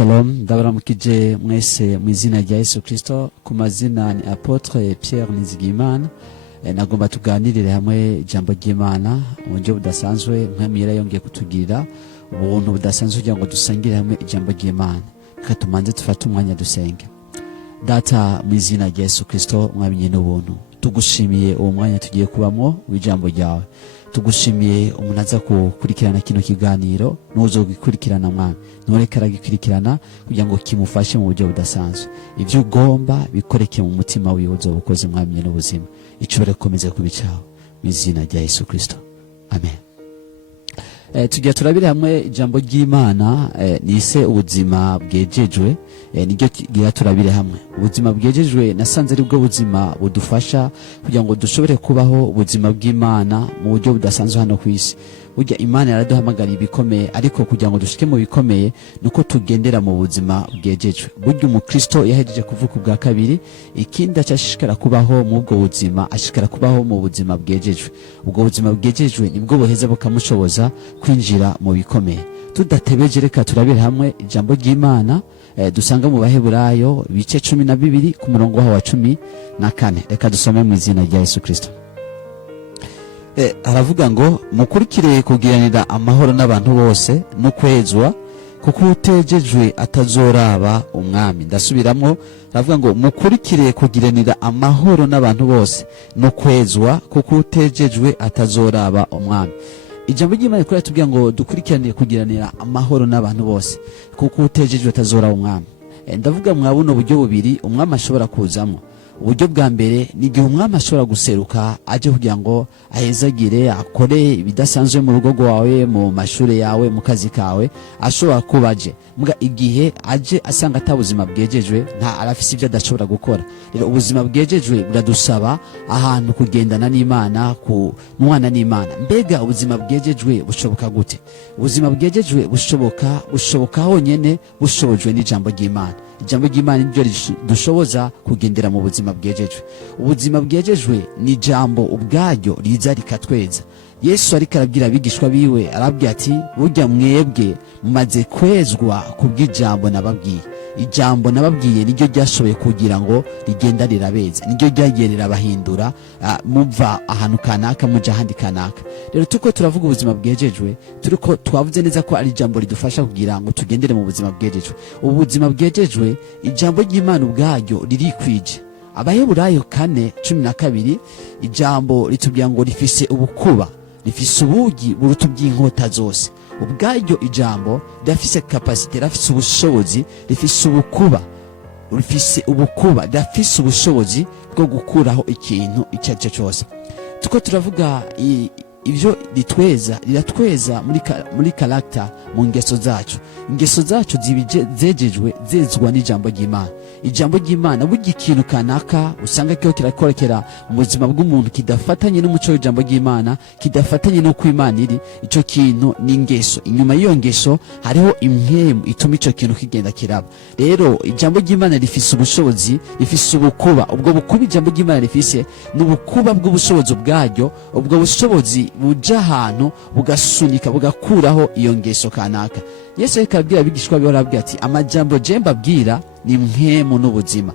Shalom, ndabaramukije mwese mu izina rya Yesu Kristo. Ku mazina ni Apotre Pierre Nizigimana. Nagomba tuganirire hamwe ijambo ry'Imana mu buryo budasanzwe, nk'amira yongeye kutugirira ubuntu budasanzwe kugira ngo dusangire hamwe ijambo ry'Imana. Reka tumanze dufate umwanya dusenge. Data, mu izina rya Yesu Kristo, mwabinye n'ubuntu, tugushimiye uwo mwanya tugiye kubamwo w'ijambo ryawe. Tugushimiye umuntu aza kukurikirana kino kiganiro, nuzo gikurikirana mwami, noreka aragikurikirana kugira ngo kimufashe mu buryo budasanzwe. Ivyo ugomba bikoreke mu mutima wiwe uzobukoze mwami n'ubuzima. Icobore komeze kubicaho mu izina rya Yesu Kristo. Amen. Tugiye turabire hamwe ijambo ry'Imana, nise ubuzima bwejejwe. Niryo tugiye turabire hamwe. Ubuzima bwejejwe nasanze ari bwo buzima budufasha kugira ngo dushobore kubaho ubuzima bw'Imana mu buryo budasanzwe hano kwisi. Burya Imana yaraduhamagara ibikomeye, ariko kugira ngo dushike mu bikomeye nuko tugendera mu buzima bwejejwe. Burya umukristo yahejeje kuvuka ubwa kabiri, ikindi acashishikara kubaho mu bwo buzima, ashikara kubaho mu buzima bwejejwe. Ubwo buzima bwejejwe nibwo buheza bukamushoboza kwinjira mu bikomeye. Tudatebeje reka turabire hamwe ijambo ry'Imana dusanga mu Baheburayo ibice 12 ku murongo wa 14. Reka dusome mu izina rya Yesu Kristo. Aravuga ngo mukurikire kugiranira amahoro n'abantu bose no kwezwa, kuko utejejwe atazoraba umwami. Ndasubiramwo, aravuga ngo mukurikire kugiranira amahoro n'abantu bose no kwezwa, kuko utejejwe atazoraba umwami. Ijambo ry'Imana kuri tubwira ngo dukurikirane kugiranira amahoro n'abantu bose, kuko utejejwe atazoraba umwami. Ndavuga mwabuno buryo bubiri umwami ashobora kuzamo. Uburyo bwa mbere ni igihe umwami ashobora guseruka aje kugira ngo ahezagire, akore ibidasanzwe mu rugo rwawe, mu mashure yawe, mu kazi kawe, ashobora kubaje. Muga igihe aje asanga atabuzima bwejejwe, nta arafise ibyo adashobora gukora. Rero ubuzima bwejejwe buradusaba ahantu kugendana n'Imana, ku mwana n'Imana. Mbega ubuzima bwejejwe bushoboka gute? Ubuzima bwejejwe bushoboka honyene bushobojwe n'ijambo ry'Imana. Ijambo ry'Imana niryo dushoboza kugendera mu buzima bwejejwe. Ubuzima bwejejwe ni ijambo ubwaryo riza rikatweza. Yesu ariko arabwira abigishwa biwe, arabwira ati burya mwebwe mumaze kwezwa kubw'ijambo nababwiye. Ijambo nababwiye niryo ryashoboye kugira ngo rigenda rirabeza, niryo ryagiye rirabahindura muva ahantu kanaka muja ahandi kanaka. Rero tuko turavuga ubuzima bwejejwe, turiko twavuze neza ko ari ijambo ridufasha kugira ngo tugendere mu buzima bwejejwe. Ubuzima bwejejwe ijambo ry'Imana ubwaryo ririkwije. Abaheburayo 4:12 ijambo ritubwira ngo rifise ubukuba, rifise ubugi buruta bw'inkota zose. Ubwaryo ijambo rifise capacity, rifise ubushobozi, rifise ubukuba, rifise ubushobozi bwo gukuraho ikintu icyo ari cyo cyose. Tuko turavuga ivyo riratweza muri character, mu ngeso zacu. Ingeso zacu zejejwe zezwa n'ijambo ry'Imana. Ijambo ry'Imana burya ikintu kanaka usanga cyo kirakorekera mu buzima bw'umuntu kidafatanye n'umuco w'ijambo ry'Imana, kidafatanye no kw'Imana iri, ico kintu ni ingeso. Inyuma y'iyo ngeso hariho impemu ituma ico kintu kigenda kiraba. Rero ijambo ry'Imana rifise ubushobozi, rifise ubukuba. Ubwo bukuba ijambo ry'Imana rifise n'ubukuba bw'ubushobozi bwaryo. Ubwo bushobozi buja ahantu bugasunika bugakuraho iyo ngeso kanaka. Yesu ariko abwira abigishwa biwe, arabwira ati amajambo je mbabwira ni impemu n'ubuzima.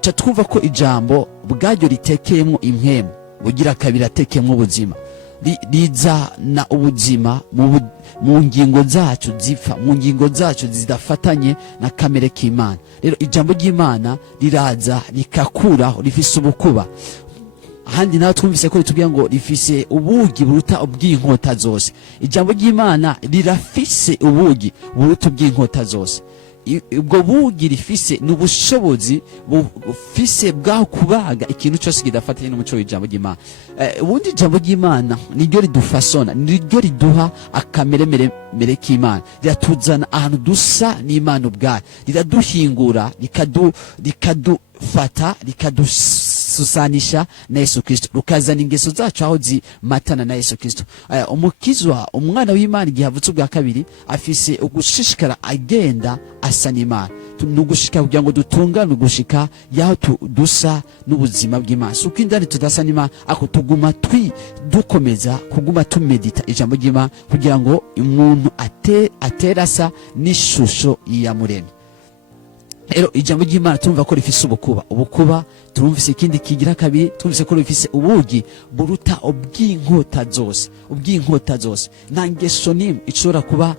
Twumva ko ijambo bwaryo ritekeyemo impemu, bugira kabiri atekeyemo ubuzima, rizana ubuzima mu ngingo zacu zipfa, mu ngingo zacu zidafatanye na kamere k'Imana. Rero ijambo ry'Imana riraza rikakuraho, rifise ubukuba. Handi nawe twumvise ko ritubwira ngo rifise ubugi buruta ubw'inkota zose. Ijambo ry'Imana rirafise ubugi buruta ubw'inkota zose. Ubwo bugi rifise n'ubushobozi bufise bwa kubaga ikintu cyose kidafatanye n'umuco w'ijambo ry'Imana. Ubundi ijambo ry'Imana niryo ridufasona, niryo riduha akameremere k'Imana, riratuzana ahantu dusa n'Imana ubwayo, riraduhingura, rikadufata, rikadususanisha na Yesu Kristo, rukazana ingeso zacu aho zimatana na Yesu Kristo. Umukizwa, umwana w'Imana igihe avutse ubwa kabiri, afise ugushishikara agenda asa n'Imana. Nugushika kugira ngo dutungane ugushika yaho dusa n'ubuzima bw'Imana. Suko indani tudasa n'Imana, ako tuguma dukomeza kuguma tumedita ijambo ry'Imana kugira ngo umuntu aterasa n'ishusho y'Iyamuremye. rero ijambo ry'Imana turumva ko rifise ubukuba turumvise ikindi kigira kabiri turumvise ko rifise ubugi buruta ubw'inkota zose nta ngeso n'imwe ishobora kuba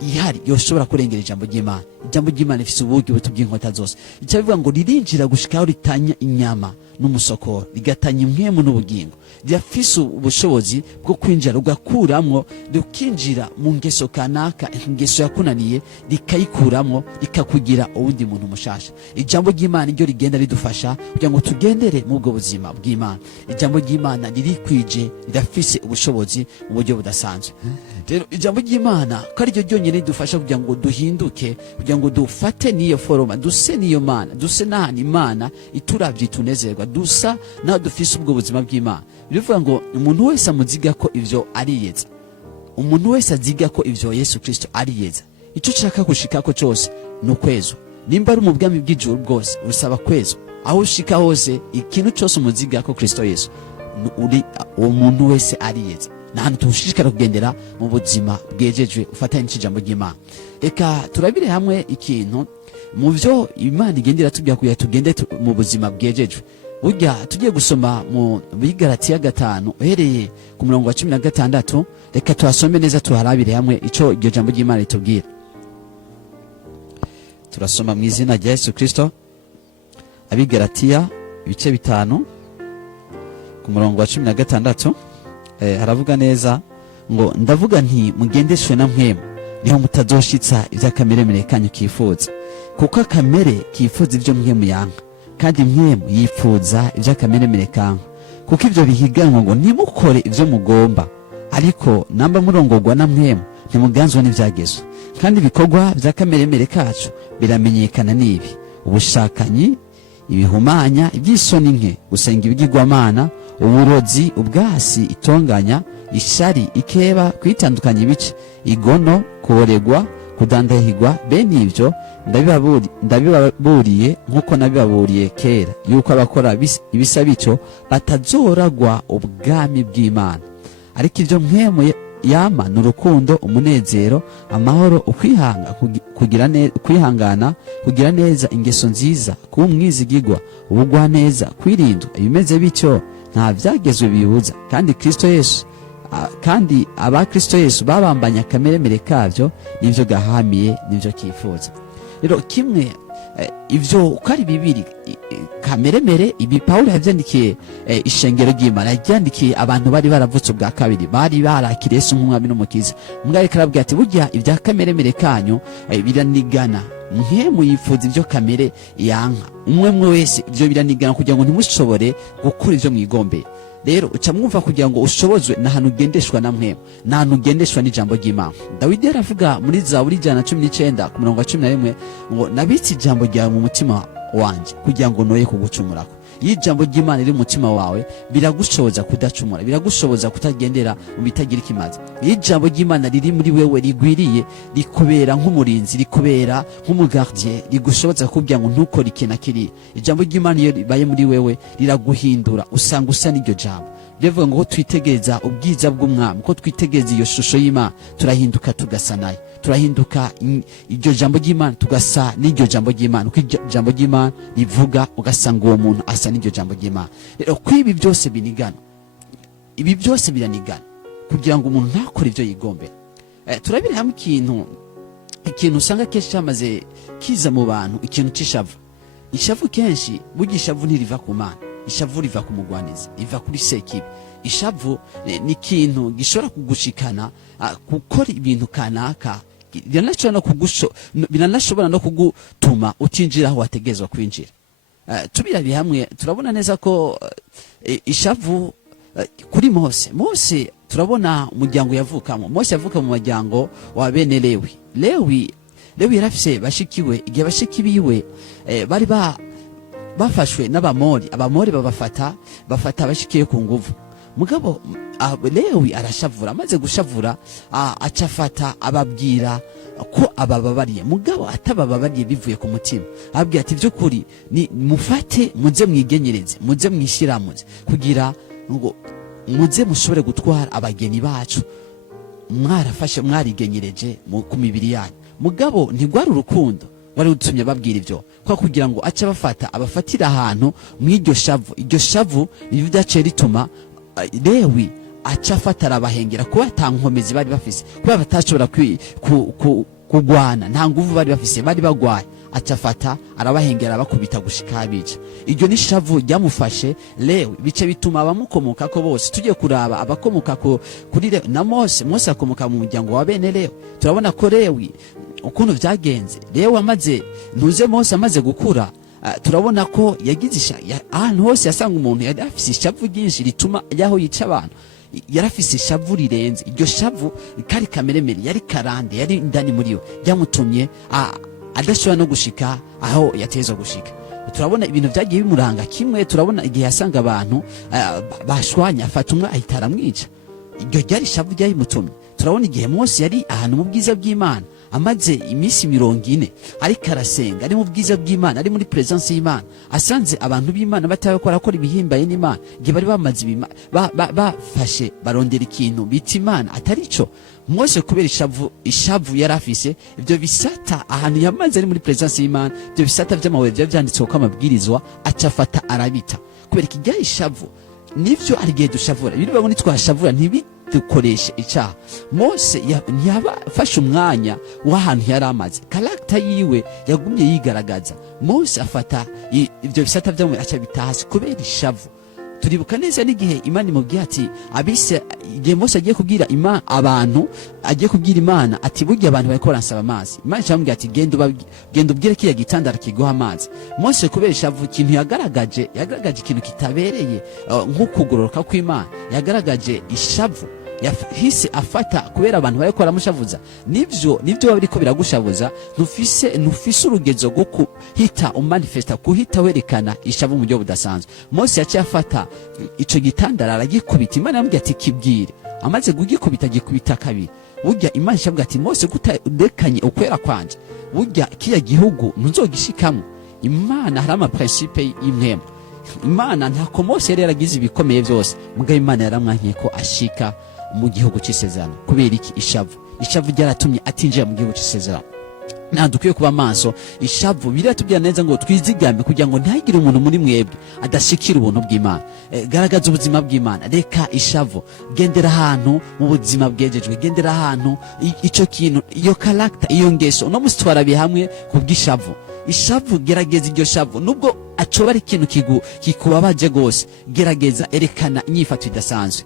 ihari yoshobora kurengera ijambo ry'Imana. Ijambo ry'Imana rifise ubugi buruta ubw'inkota zose, icyo bivuga ngo ririnjira gushikaho ritanya inyama n'umusokoro, rigatanya impwemu n'ubugingo, rirafise ubushobozi bwo kwinjira rugakuramwo, rukinjira mu ngeso kanaka, ingeso yakunaniye rikayikuramwo, rikakugira uwundi muntu mushasha. Ijambo ry'Imana ryo rigenda ridufasha kugira ngo tugendere mu bwo buzima bw'Imana. Ijambo ry'Imana ririkwije, rirafise ubushobozi mu buryo budasanzwe. Rero ijambo ry'Imana ko ari ryo ryonyine ridufasha kugira ngo duhinduke, kugira ngo dufate niyo foroma, duse niyo Mana, duse n'ahantu Imana ituravye tunezerwa, dusa naho dufise ubwo buzima bw'Imana. Bivuga ngo umuntu wese amuziga ko ivyo ariyeza, umuntu wese aziga ko ivyo Yesu Kristo ariyeza, icyo ushaka gushikako cyose ni ukwezwa. Nimba ari mu bwami bw'ijuru bwose urusaba kwezwa, aho ushika hose ikintu cyose umuziga ko Kristo Yesu uri umuntu wese ariyeza. Nahantu tushishikara kugendera mu buzima bwejejwe ufatanye n'ijambo ry'Imana. Eka turabire hamwe ikintu mu byo Imana igendera tubya kuya tugende mu buzima bwejejwe. Burya tugiye gusoma mu Bigalatiya 5 uhereye ku murongo wa 16, reka tuhasome neza tuharabire hamwe ico iryo jambo ry'Imana ritubwira. Turasoma mu izina rya Yesu Kristo, Abigalatiya ibice 5 ku murongo wa 16. Haravuga neza ngo ndavuga nti mugendeshwe na mpwemu niho mutazoshitsa ivy'akameremere kanyu kifuza, kuko akamere kifuza ivyo mpwemu yanka, kandi mpwemu yifuza ivy'akameremere kanka, kuko ivyo bihiganwa ngo nimukore ivyo mugomba, ariko namba murongorwa na mpwemu ntimuganzwa n'ivyagezwe. Kandi ibikorwa vy'akameremere kacu biramenyekana n'ibi: ubushakanyi, ibihumanya, iby'isoni nke, gusenga ibigirwamana, uburozi, ubwasi, itonganya, ishari, ikeba, kwitandukanya ibice, igono, kuboregwa, kudandahirwa. Bene ivyo ndabibaburiye nk'uko nabibaburiye kera, yuko abakora ibisa bityo batazoragwa ubwami bw'Imana. Ariko ivyo mpwemu yama n'urukundo, umunezero, amahoro, kwihangana, kugira neza, ingeso nziza, kuba umwizigirwa, ubugwaneza, kwirindwa. Ibimeze bityo nta vyagezwe bibuza, kandi aba Kristo Yesu babambanya akameremere kavyo n'ivyo gahamiye n'ivyo kifuza. Rero kimwe ivyo uko ari bibiri kameremere, ibi Pawulo yavyandikiye ishengero ry'Imana, yavyandikiye abantu bari baravutse ubwa kabiri, bari barakiriye Yesu nk'umwami n'umukiza. Mugari karabwira ati burya ibya kameremere kanyu biranigana, mpwemu yifuza ivyo kamere yanka, umwe wese ivyo biranigana kugira ngo ntimushobore gukora ivyo mwigombeye. Rero uca mwumva kugira ngo ushobozwe n'ahantu ugendeshwa na mpwemu, n'ahantu ugendeshwa n'ijambo ry'Imana. Dawidi yaravuga muri Zaburi 119 ku murongo wa 11 ngo nabitse ijambo ryawe mu mutima wanje kugira ngo noye kugucumurako. Iyo ijambo ry'Imana riri mu mutima wawe biragushoboza kudacumura, biragushoboza kutagendera mu bitagira ikimazi. Iyo ijambo ry'Imana riri muri wewe rigwiriye, rikubera nk'umurinzi, rikubera nk'umugardien, rigushoboza kugira ngo ntukore ikintu kiri. Ijambo ry'Imana iyo ribaye muri wewe riraguhindura, usanga usa n'iryo jambo. Bivuga ngo twitegereza ubwiza bw'Umwami, ko twitegereza iyo shusho y'Imana, turahinduka tugasa nayo, turahinduka iryo jambo ry'Imana tugasa n'iryo jambo ry'Imana. Uko ijambo ry'Imana rivuga ugasanga uwo muntu asa n'iryo jambo ry'Imana. Rero kwibi byose binigana, ibi byose biranigana kugira ngo umuntu ntakore ivyo yigombera. Turabire hamwe ikintu usanga kenshi cyamaze kiza mu bantu, ikintu c'ishavu. Ishavu kenshi burya ishavu ntiriva ku Mana, ishavu riva ku mugwanizi, riva kuri sekibi. Ishavu ni ikintu gishobora kugushikana gukora ibintu kanaka, biranashobora no kugutuma utinjira aho wategezwa kwinjira. Tubirabi hamwe turabona neza ko ishavu kuri Mose turabona umuryango yavukamo. Mose yavuka mu muryango wa bene Lewi yarafise bashikiwe, igihe bashiki biwe bari bafashwe n'Abamori. Abamori bafata bashikiye ku nguvu. Mugabo Lewi arashavura, amaze gushavura acafata ababwira ko abababariye. Mugabo atabababariye bivuye ku mutima, ababwira ati by'ukuri ni mufate muze mwigenyereze, muze mwishiramuze kugira ngo muze mushobore gutwara abageni bacu, mwarafashe mwarigenyereje ku mibiri yanyu. Mugabo ntigwari urukundo, wari utumye babwira ivyo kwa kugira ngo aca abafatira ahantu mw'iryo shavu. iryo shavu nivyo vyaciye rituma Lewi aca afata arabahengera kuba ata nkomezi bari bafise, kuba batashobora kugwana, nta nguvu bari bafise, bari bagwaye. Aca afata arabahengera bakubita gushika abica. Iryo ni shavu ryamufashe Lewi, bice bituma abamukomoka ko bose. Tugiye kuraba abakomoka kuri Lewi na Mose akomoka mu muryango wa bene Lewi. Turabona ko Lewi ukuntu vyagenze, Lewi Mose amaze gukura, turabona ko yagize ahantu hose yasanga umuntu yari afise ishavu ryinshi rituma yaho yica abantu. Yarafise ishavu rirenze. Iryo shavu kari kameremere, yari karande, yari indani muri yo, yamutumye adashobora no gushika aho yatezwa gushika. Turabona ibintu vyagiye bimuranga kimwe. Turabona igihe yasanga abantu bashwanya, afata umwe ahita aramwica. Iryo ryari ishavu ryayimutumye. Turabona igihe Mose yari ahantu mu bwiza bw'Imana, amaze iminsi 40 ariko arasenga, ari mu bwiza bw'Imana, ari muri presence y'Imana, asanze abantu b'Imana batabakora ibihimbaye n'Imana. Igihe bari bamaze bafashe barondera ikintu bita Imana atari cyo. Mose kubera ishavu yarafise, ivyo bisata ahantu yamaze ari muri presence y'Imana, ivyo bisata vy'amabuye vyanditswe ko amabwirizwa, acafata arabita. Kubera ikijya ishavu nivyo ari gihe dushavura, biri babone twashavura dukoresha icyaha. Mose ntiyabafashe umwanya w'ahantu yari amaze, karakta yiwe yagumye yigaragaza. Mose afata ivyo bisata vy'amwe aca bitahasi kubera ishavu. Turibuka neza n'igihe Imana imubwiye ati igihe Mose agiye kubwira abantu, agiye kubwira Imana ati burya abantu bariko baransaba amazi. Imana icamubwira ati genda ubwire kiya gitandara kiguha amazi. Mose kubera ishavu ikintu yagaragaje ikintu kitabereye nk'ukugororoka kw'Imana, yagaragaje ishavu. Yahise afata kubera abantu bariko baramushavuza. Nivyo bariko biragushavuza, ntufise urugezo rwo kuhita umanifesta, kuhita werekana ishavu mu buryo budasanzwe. Mose yaciye afata ico gitandara aragikubita. Imana yamubwiye ati kibwire. Amaze kugikubita gikubita kabiri. Burya Imana ishavuga ati Mose gutarekanye ukwera kwanje, burya kiya gihugu ntuzogishikamwe. Imana hari principe y'imwema. Imana ntako Mose yari yaragize ibikomeye byose, mugabo Imana yaramwankiye ko ashika mu gihugu cy'isezerano. Kubera iki? Ishavu ryaratumye atinjira mu gihugu cy'isezerano. Dukwiye kuba maso. Ishavu biratubwira neza ngo twizigame kugira ngo ntihagire umuntu muri mwebwe adashikira ubuntu bw'Imana. Garagaza ubuzima bw'Imana, reka ishavu. Gendera ahantu mu buzima bwejejwe, gendera ahantu ico kintu, iyo karakta, iyo ngeso no musitwara bihamwe kubw'ishavu. Ishavu, gerageza iryo shavu nubwo acoba ari ikintu kikubabaje gose, gerageza erekana inyifato idasanzwe.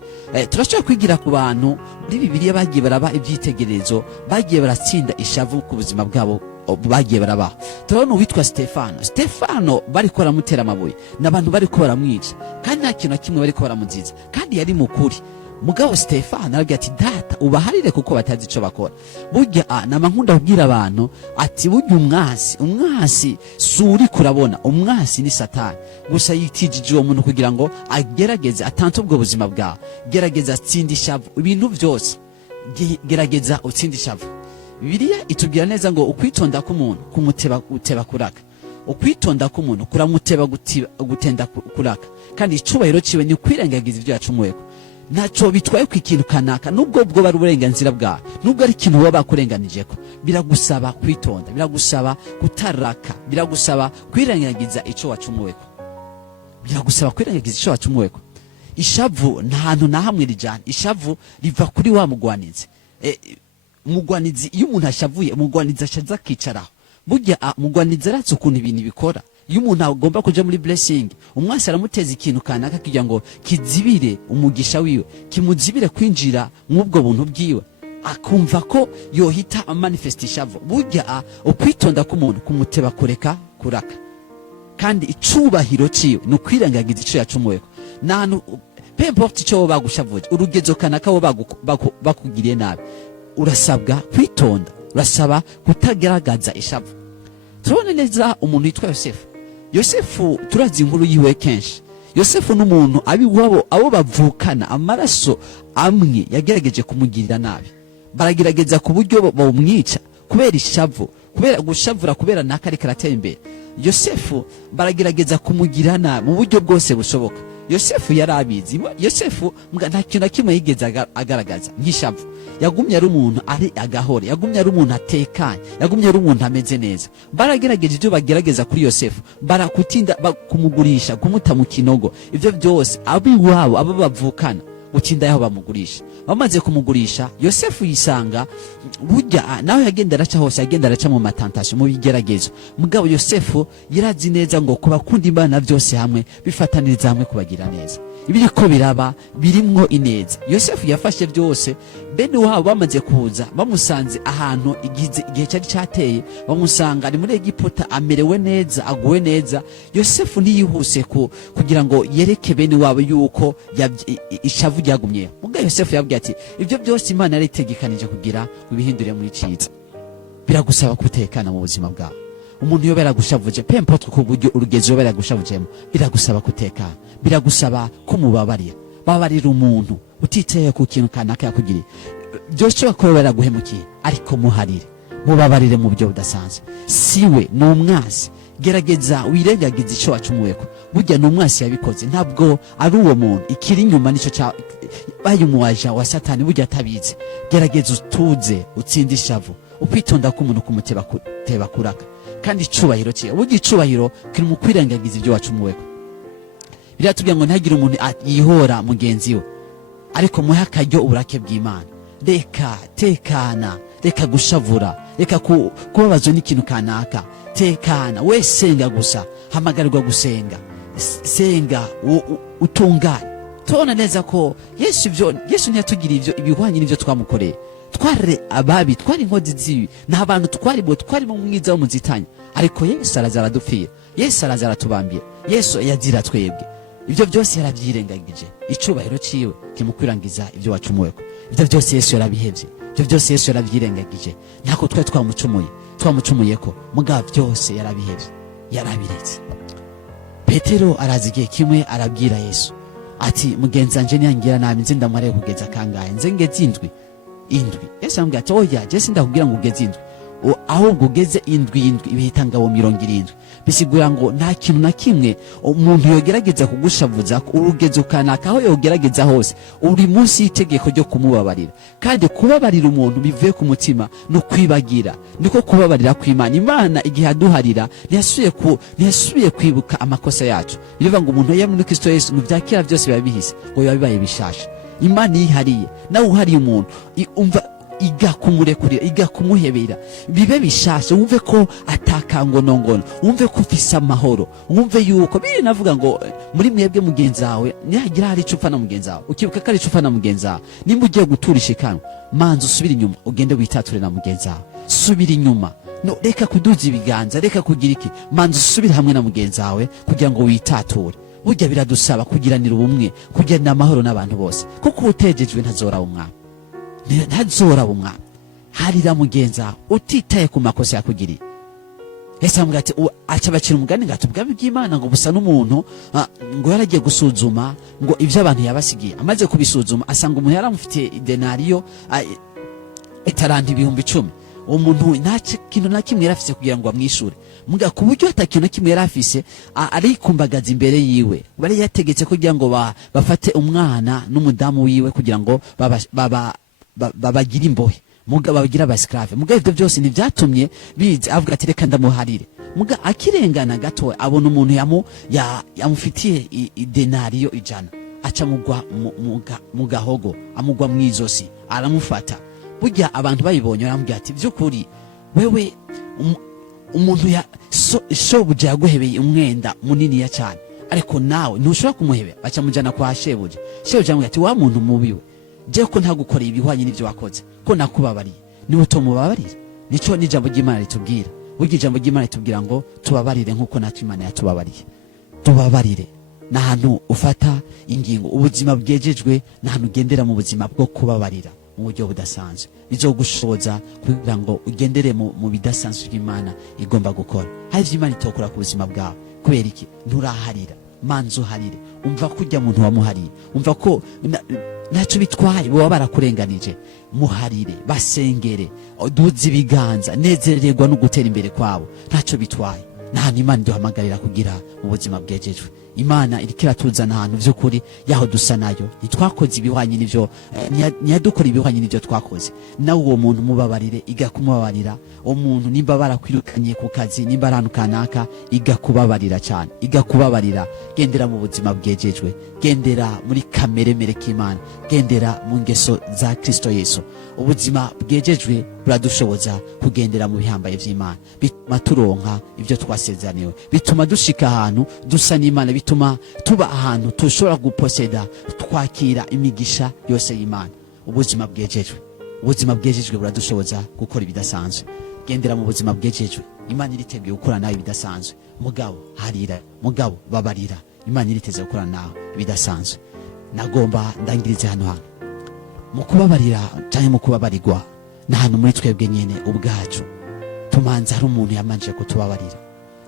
Turashobora kwigira ku bantu muri Bibiliya bagiye baraba ivyitegerezo, bagiye baratsinda ishavu ku buzima bwabo bagiye barabaho. Turabona uwitwa Stefano bariko baramutera amabuye, n'abantu bariko baramwica, kandi nta kintu kimwe bariko baramuziza, kandi yari mukuri. Mugabo Stefano aragira ati data ubaharire kuko batazi ico bakora. Burya namankunda kubwira abantu ati burya umwasi suri kurabona, umwasi ni Satani. Gusa yitijije uwo muntu kugira ngo agerageze atante ubwo buzima bwawe. Gerageza atsinde ishavu ibintu byose, gerageza utsinde ishavu. Bibiliya itubwira neza ngo ukwitonda k'umuntu kumuteba guteba kuraka, ukwitonda k'umuntu kuramuteba gutenda kuraka, kandi icubahiro ciwe ni kwirengagiza ivyo yacumuweko. Naco bitwaye ku ikintu kanaka, nubwo bwo bari uburenganzira bwawe, nubwo ari ikintu baba bakurenganijeko, biragusaba kwitonda, biragusaba kutaraka, biragusaba kwirengagiza ico wacumuweko, biragusaba kwirengagiza ico wacumuweko. Ishavu nta hantu na hamwe rijana. Ishavu riva kuri wa mugwanizi. Mugwanizi iyo umuntu ashavuye, umugwanizi ashaza kicaraho. Burya mugwanizi aratse ukuntu ibintu bikora. Iyo umuntu agomba kuja muri blessing, umwasi aramuteza ikintu kanaka kugira ngo kizibire umugisha wiwe, kimuzibire kwinjira mw'ubwo buntu bwiwe, akumva ko yohita manifest ishavu. Burya ukwitonda k'umuntu kumuteba kureka kuraka, kandi icubahiro ciwe no kwirengagiza ico yacumuweko. Nanu peu importe ico bagushavuje, urugezo kanaka wo bakugiriye nabi, urasabwa kwitonda, urasaba kutageragaza ishavu. Turabona neza umuntu yitwa Yosefu turazi inkuru yiwe kenshi. Yosefu n'umuntu abiwabo abo bavukana amaraso amwe yagerageje kumugirira nabi, baragerageza ku buryo bamwica kubera ishavu, kubera gushavura, kubera nakari karatera imbere. Yosefu baragerageza kumugirira nabi mu buryo bwose bushoboka. Yosefu yarabizi. Yosefu nta kintu na kimwe yigeze agaragaza nk'ishavu. Yagumye ari umuntu ari agahore, yagumye ari umuntu atekanye, yagumye ari umuntu ameze neza. Baragerageje ibyo bagerageza kuri Yosefu, barakutinda kumugurisha, kumuta mu kinogo. Ibyo byose abiwabo abo bavukana utinda yaho bamugurisha. Bamaze kumugurisha, Yosefu yisanga burya nawe yagenda araca hose, yagenda araca mu matantasho, mu bigeragezo. Mugabo Yosefu yirazi neza ngo kubakunda Imana byose hamwe bifataniriza hamwe kubagira neza. Ibiriko biraba birimwo ineza. Yosefu yafashe byose, bene wabo bamaze kuza bamusanze ahantu igihe cyari cyateye, bamusanga ari muri Egiputa amerewe neza, aguwe neza. Yosefu niyihuse kugira ngo yereke bene wabo yuko ishavu ryagumye. Muga Yosefu yabwiye ati ibyo byose Imana yari itegekanije kugira ubihindure muri cyiza. Biragusaba kutekana mu buzima bwawe. Umuntu yobera gushavuje pempotre ku buryo urugezo yobera gushavujemo, biragusaba kutekana, biragusaba kumubabarira. Babarira umuntu utiteye ku kintu kanaka yakugiriye. Byose bakobera guhemukiye, ariko muharire, mubabarire mu buryo budasanzwe. Siwe n'umwasi, gerageza wirengagiza icyo wacumuweko. Burya n'umwasi yabikoze, ntabwo ari uwo muntu. Ikiri inyuma nico cya bayumuwaja wa Satani burya atabize. Gerageza utuze, utsinde ishavu, ukwitonda k'umuntu kumuteba kuraka. Kandi icubahiro cye, burya icubahiro kiri mu kwirengagiza ibyo wacumuweko. Biratubwira ngo ntagire umuntu yihora mugenzi we, ariko muhe akaryo uburake bw'Imana. Reka tekana, reka gushavura, reka kubabazwa n'ikintu kanaka. Tekana, we senga gusa, hamagarirwa gusenga. Senga utungane. Tubona neza ko Yesu ntiyatugiriye ibyo ibihwanye n'ibyo twamukoreye. Tware ababi, twari inkozi zibi, nta bantu twari mu mwiza wo muzitanya, ariko Yesu arazara dupfira, Yesu arazara tubambira, Yesu yagira twebwe. Ibyo byose yarabyirengagije. Icubahiro ciwe kimukwirangiza ibyo wacumuweko. Ibyo byose Yesu yarabihevye, ibyo byose Yesu yarabyirengagije. Ntako twamucumuye ko mugabo byose yarabihevye, yarabiretse. Petero arazigiye kimwe arabwira Yesu ati mugenza nje nyangira nabi nze ndamare kugeza kangahe, nze ngeze indwi. Yesu ambwira ati oya, je sindakubwira ngo ugeze indwi, ahubwo ugeze indwi ibihita ngabo 70. Bisigura ngo nta kintu na kimwe umuntu yogerageza kugushavuza urugezo kanaka, aho yogerageza hose uri munsi y'itegeko ryo kumubabarira. Kandi kubabarira umuntu bivuye ku mutima no kwibagira, niko kubabarira kw'Imana. Imana igihe aduharira ntiyasubiye kwibuka amakosa yacu. Bivuga ngo umuntu yari muri Kristo Yesu, mu byakira byose biba bihise, ngo biba bibaye bishasha. Imana yihariye, nawe uhariye umuntu umva igakumurekurira, igakumuhebera, bibe bishasha. Wumve ko atakangonongono, wumve ko ufise amahoro, wumve yuko biri navuga ngo muri mwebwe mugenzi wawe nihagira hari icupfa na mugenzi wawe, ukibuka ko ari icupfa na mugenzi wawe, nimba ugiye guturisha ikanwa, manza usubira inyuma ugende witature na mugenzi wawe. Subira inyuma, no reka kuduza ibiganza, reka kugira iki, manza usubira hamwe na mugenzi wawe kugira ngo witature. Burya biradusaba kugiranira ubumwe, kugiranira amahoro n'abantu bose, kuko utejejwe ntazora umwami, ntazora umwami. Harira mugenzi wawe utitaye ku makosa yakugiriye. Yesu amubwira ati aca bacira umugani ngo ubwami bw'Imana ngo busa n'umuntu ngo yaragiye gusuzuma ngo ibyo abantu yabasigiye. Amaze kubisuzuma asanga umuntu yaramufitiye idenariyo itaranti 10,000. Uwo muntu nta kintu na kimwe yarafise kugira ngo amwishure. Muga ku buryo atakintu na kimwe yarafise, arikumbagaza imbere yiwe. Bari yategetse kugira ngo bafate umwana n'umudamu wiwe kugira ngo babagira imbohe, muga babagira abasclave. Muga ibyo byose ntivyatumye bize avuga ati reka ndamuharire. Muga akirengana gato abona umuntu yamufitiye idenariyo 100, aca mugwa mu gahogo, amugwa mwizosi, aramufata. Burya abantu bayibonye baramubwira ati byukuri wewe umuntu shobuja yaguhebeye umwenda munini ya cyane, ariko nawe ntushobora kumuhebera. Baca mujana kwa shebuja. Shebuja amubwira ati wa muntu mubiwe, je ko ntagukoreye ibihwanye n'ibyo wakoze, ko nakubabariye, niwe tomubabarira. Nico n'ijambo ry'Imana ritubwira. Burya ijambo ry'Imana ritubwira ngo tubabarire nkuko natwe Imana yatubabariye. Tubabarire nahantu ufata ingingo, ubuzima bwejejwe nahantu ugendera mu buzima bwo kubabarira mu buryo budasanzwe, bizogushoboza kugira ngo ugendere mu bidasanzwe by'Imana igomba gukora. Hari Imana itokora ku buzima bwawe. Kubera iki? Nturaharira, manzo harire. Umva kujya muntu wamuhariye, umva ko naco bitwaye bo barakurenganije. Muharire, basengere, duze ibiganza, nezererwa no gutera imbere kwabo. Naco bitwaye. Nta Imana duhamagarira kugira mu buzima bwejejwe. Imana iriko iratuzana ahantu vy'ukuri yaho dusa nayo, ntitwakoze ibihwanye n'ivyo ntiyadukora ibihwanye n'ivyo twakoze. Nawe uwo muntu mubabarire, iga kumubabarira. Uwo muntu nimba barakwirukanye ku kazi, nimba ahantu kanaka, iga kubabarira cyane, iga kubabarira. Gendera mu buzima bwejejwe, gendera muri kamere mere k'Imana, gendera mu ngeso za Kristo Yesu. Ubuzima bwejejwe buradushoboza kugendera mu bihambaye vy'Imana, bituma turonka ivyo twasezeraniwe, bituma dushika ahantu dusa n'Imana, bituma tuba ahantu tushobora guposeda, twakira imigisha yose y'Imana. Ubuzima bwejejwe buradushoboza gukora ibidasanzwe. Gendera mu buzima bwejejwe, Imana iriteguye gukora nawe ibidasanzwe. Mugabo harira, mugabo babarira, Imana iriteze gukora nawe ibidasanzwe. Nagomba ndangirize hano mu kubabarira cyane mu kubabarirwa, n'ahantu muri twebwe nyene ubwacu tumanza hari umuntu yamanje kutubabarira.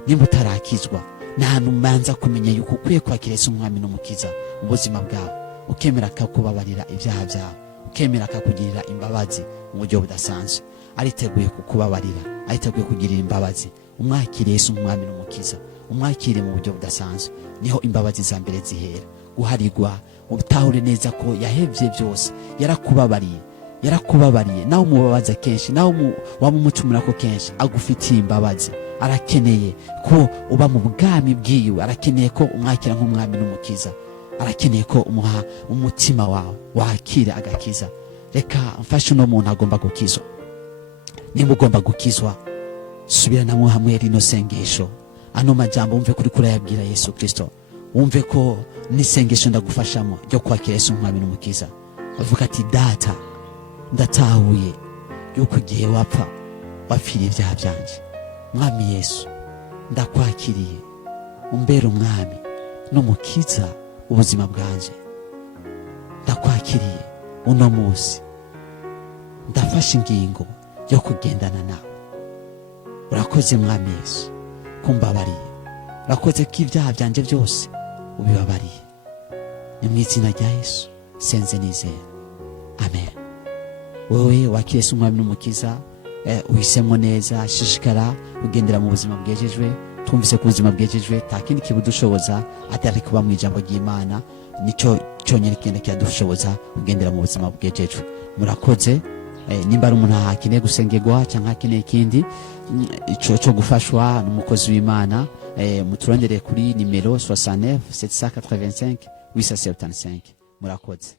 Nimba utarakizwa, n'ahantu manza kumenya yuko ukwiye kwakira Yesu umwami n'umukiza mu buzima bwawe, ukemera akakubabarira ibyaha byawe, ukemera akakugirira imbabazi mu buryo budasanzwe. Ariteguye kukubabarira, ariteguye kugirira imbabazi. Umwakire Yesu umwami n'umukiza, umwakire mu buryo budasanzwe, niho imbabazi za mbere zihera. Guharigwa, utahure neza ko yahevye byose, yarakubabariye naho umubabaza kenshi, naho wamumucumura ko kenshi, agufitiye imbabazi. Arakeneye ko uba mu bwami bwiwe, arakeneye ko umwakira nk'umwami n'umukiza, arakeneye ko umuha umutima wawe wakira agakiza. Reka mfashe uno muntu agomba gukizwa. Nimba ugomba gukizwa, subira namwe hamwe rino sengesho, ano majambo umve kuri kurayabwira Yesu Kristo, umve ko nisengesho ndagufashamo ryo kwakira Yesu umwami n'umukiza. Avuga ati, data, ndatahuye yuko igihe wapfa wapfiriye ibyaha byanje. Mwami Yesu, ndakwakiriye, umbere umwami n'umukiza ubuzima bwanje. Ndakwakiriye uno munsi, ndafashe ingingo yo kugendana nawe. Urakoze mwami Yesu kumbabariye, urakoze ko ibyaha byanje byose ubibabariye. Ni mu izina rya Yesu senze nizera, amen. Wowe wakire Yesu umwami n'umukiza, uhisemo neza, shishikara ugendera mu buzima bwejejwe. Twumvise ku buzima bwejejwe nta kindi kibudushoboza atari kuba mu ijambo ry'Imana, nico cyonyine kigenda kidushoboza kugendera mu buzima bwejejwe. Murakoze. Nimba ari umuntu akeneye gusengerwa cyangwa akeneye ikindi cyo gufashwa n'umukozi w'Imana, muturondere kuri nimero 69 785 875. Murakoze.